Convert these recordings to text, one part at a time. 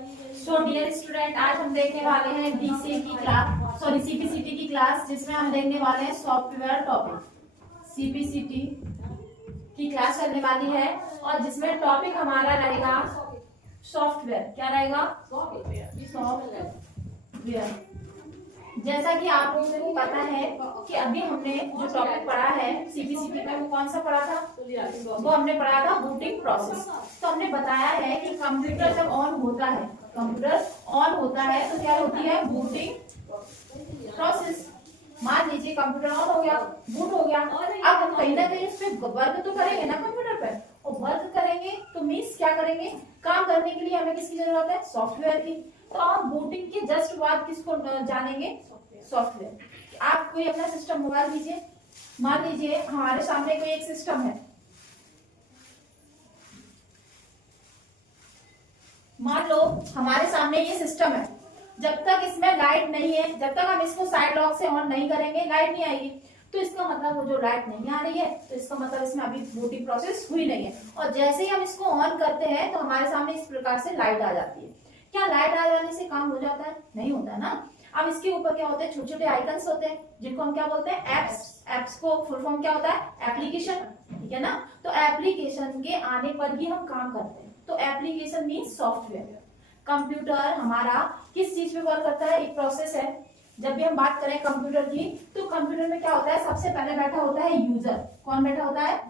So dear student, आज हम देखने वाले हैं डीसीए की क्लास, सॉरी सीपीसीटी की क्लास, जिसमें हम देखने वाले हैं सॉफ्टवेयर टॉपिक। सीपीसीटी की क्लास चलने वाली है और जिसमें टॉपिक हमारा रहेगा सॉफ्टवेयर। क्या रहेगा? सॉफ्टवेयर। जैसा कि आप लोगों को पता है कि अभी हमने जो टॉपिक पढ़ा है सीपीसीटी में, वो कौन सा पढ़ा था? वो हमने पढ़ा था बूटिंग प्रोसेस। तो हमने बताया है कि कंप्यूटर जब ऑन होता है, कंप्यूटर ऑन होता है तो क्या होती है? Booting process. मान लीजिए कंप्यूटर ऑन हो गया, बूट हो गया, अब हम कहीं ना कहीं इस पे वर्क तो करेंगे ना कंप्यूटर पे, और वर्क करेंगे तो मीन्स क्या करेंगे? काम करने के लिए हमें किसकी जरूरत है? सॉफ्टवेयर की। तो आप बूटिंग के जस्ट बाद किसको जानेंगे? सॉफ्टवेयर। आप कोई अपना सिस्टम मोबाइल लीजिए, मान लीजिए हमारे सामने कोई एक सिस्टम है, मान लो हमारे सामने ये सिस्टम है। जब तक इसमें लाइट नहीं है, जब तक हम इसको साइड लॉक से ऑन नहीं करेंगे, लाइट नहीं आएगी। तो इसका मतलब वो जो लाइट नहीं आ रही है, तो इसका मतलब इसमें अभी बूटिंग प्रोसेस हुई नहीं है। और जैसे ही हम इसको ऑन करते हैं तो हमारे सामने इस प्रकार से लाइट आ जाती है। क्या लाइट आ जाने से काम हो जाता है? नहीं होता ना। अब इसके ऊपर क्या होते हैं? छोटे छोटे आइकन्स होते हैं, जिनको हम क्या बोलते हैं? एप्स। एप्स को फुल फॉर्म क्या होता है? एप्लीकेशन। ठीक है ना। तो एप्लीकेशन के आने पर ही हम काम करते हैं। तो एप्लीकेशन मीन्स सॉफ्टवेयर। कंप्यूटर हमारा किस चीज पे वर्क करता है? एक प्रोसेस है। जब भी हम बात करें कंप्यूटर की, तो कंप्यूटर में क्या होता है? सबसे पहले बैठा होता है यूजर। कौन बैठा होता है?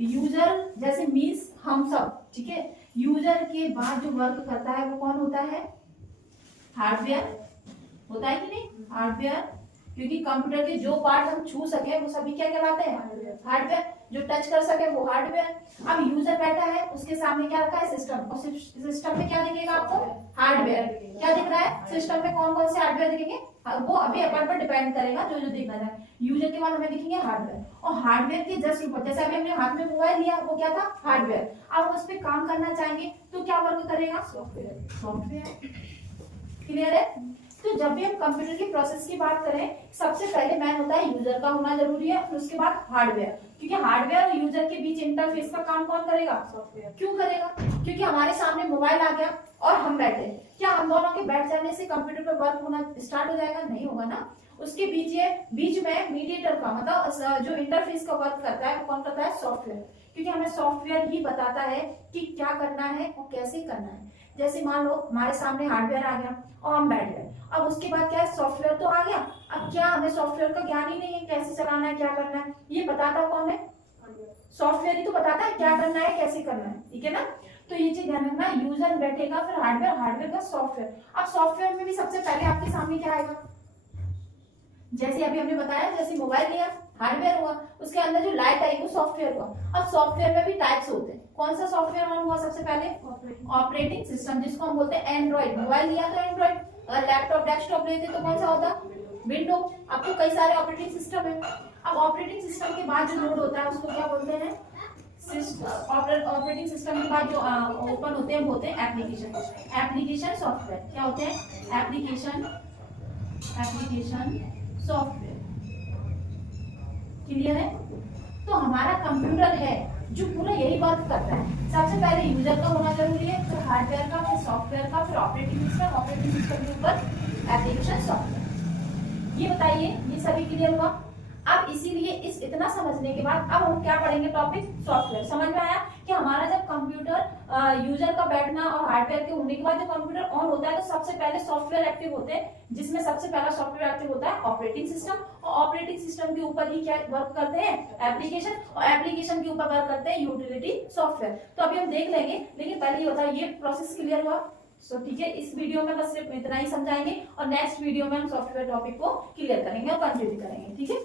यूजर। जैसे मीन्स हम सब, ठीक है। यूजर के बाद जो वर्क करता है वो कौन होता है? हार्डवेयर। होता है कि नहीं? हार्डवेयर। क्योंकि कंप्यूटर के जो पार्ट हम छू सके वो सभी क्या कहलाते हैं? हार्डवेयर। जो टच कर सके वो हार्डवेयर। अब यूजर बैठा है, उसके सामने क्या रखा है? सिस्टम। और सिस्टम में क्या दिखेगा आपको? हार्डवेयर। क्या दिख रहा है सिस्टम में? कौन कौन से हार्डवेयर दिखेंगे? वो अभी अपन पर डिपेंड करेगा, जो जो दिखना है। यूजर के बाद हमें दिखेंगे हार्डवेयर, और हार्डवेयर के जस्ट ऊपर, जैसे अभी हमने हाथ में मोबाइल लिया, वो क्या था? हार्डवेयर। अब उस पर काम करना चाहेंगे तो क्या वर्क करेगा? सॉफ्टवेयर। सॉफ्टवेयर। क्लियर है? तो जब भी हम कंप्यूटर की प्रोसेस की बात करें, सबसे पहले मैन होता है यूजर का होना जरूरी है, फिर उसके बाद हार्डवेयर। क्योंकि हार्डवेयर और यूजर के बीच इंटरफेस का काम कौन करेगा? सॉफ्टवेयर। क्यों करेगा? क्योंकि हमारे सामने मोबाइल आ गया और हम बैठे, क्या हम दोनों के बैठ जाने से कंप्यूटर पर वर्क होना स्टार्ट हो जाएगा? नहीं होगा ना। उसके बीच में मीडिएटर का मतलब जो इंटरफेस का वर्क करता है वो कौन करता है? सॉफ्टवेयर। क्योंकि हमें सॉफ्टवेयर ही बताता है कि क्या करना है और कैसे करना है। जैसे मान लो हमारे सामने हार्डवेयर आ गया और हम बैठ गए, अब उसके बाद क्या है? सॉफ्टवेयर तो आ गया। अब क्या हमें सॉफ्टवेयर का ज्ञान ही नहीं है, कैसे चलाना है, क्या करना है? ये बताता कौन है? सॉफ्टवेयर ही तो बताता है क्या करना है, कैसे करना है। ठीक है ना। तो ये चीज ध्यान रखना, यूजर बैठेगा, फिर हार्डवेयर, हार्डवेयर का सॉफ्टवेयर। अब सॉफ्टवेयर में भी सबसे पहले आपके सामने क्या आएगा? जैसे अभी हमने बताया, जैसे मोबाइल लिया, हार्डवेयर हुआ, उसके अंदर जो लाइट आई वो सॉफ्टवेयर हुआ। अब सॉफ्टवेयर में भी टाइप्स होते हैं। कौन सा सॉफ्टवेयर ऑन हुआ सबसे पहले? ऑपरेटिंग सिस्टम, जिसको हम बोलते हैं एंड्रॉइड। मोबाइल लिया तो एंड्रॉइड, अगर लैपटॉप डेस्कटॉप लेते तो कौन सा होता? विंडो। अब तो कई सारे ऑपरेटिंग सिस्टम है। अब ऑपरेटिंग सिस्टम के बाद जो लोड होता है उसको क्या बोलते हैं? ऑपरेटिंग सिस्टम के बाद जो ओपन होते हैं वो होते हैं एप्लीकेशन। एप्लीकेशन सॉफ्टवेयर क्या होते हैं? Application software. क्लियर है? तो हमारा कंप्यूटर है जो पूरा यही वर्क करता है। सबसे पहले यूजर का होना जरूरी है, फिर हार्डवेयर का, फिर सॉफ्टवेयर का, फिर ऑपरेटिंग सिस्टम, ऑपरेटिंग सिस्टम के ऊपर एप्लीकेशन सॉफ्टवेयर। ये बताइए, ये सभी क्लियर हुआ? अब इसीलिए इस इतना समझने के बाद अब हम क्या पढ़ेंगे? Topic software. समझ में आया कि हमारा जब कंप्यूटर यूजर का बैठना और हार्डवेयर के होने के बाद जब कंप्यूटर ऑन होता है तो सबसे पहले सॉफ्टवेयर एक्टिव होते हैं, जिसमें सबसे पहला सॉफ्टवेयर एक्टिव होता है ऑपरेटिंग सिस्टम। और ऑपरेटिंग सिस्टम के ऊपर ही क्या वर्क करते हैं? एप्लीकेशन। और एप्लीकेशन के ऊपर वर्क करते हैं यूटिलिटी सॉफ्टवेयर। तो अभी हम देख लेंगे, लेकिन पहले ये बताओ, ये प्रोसेस क्लियर हुआ? तो ठीक है, इस वीडियो में बस सिर्फ इतना ही समझाएंगे और नेक्स्ट वीडियो में हम सॉफ्टवेयर टॉपिक को क्लियर करेंगे और कंटिन्यू करेंगे। ठीक है।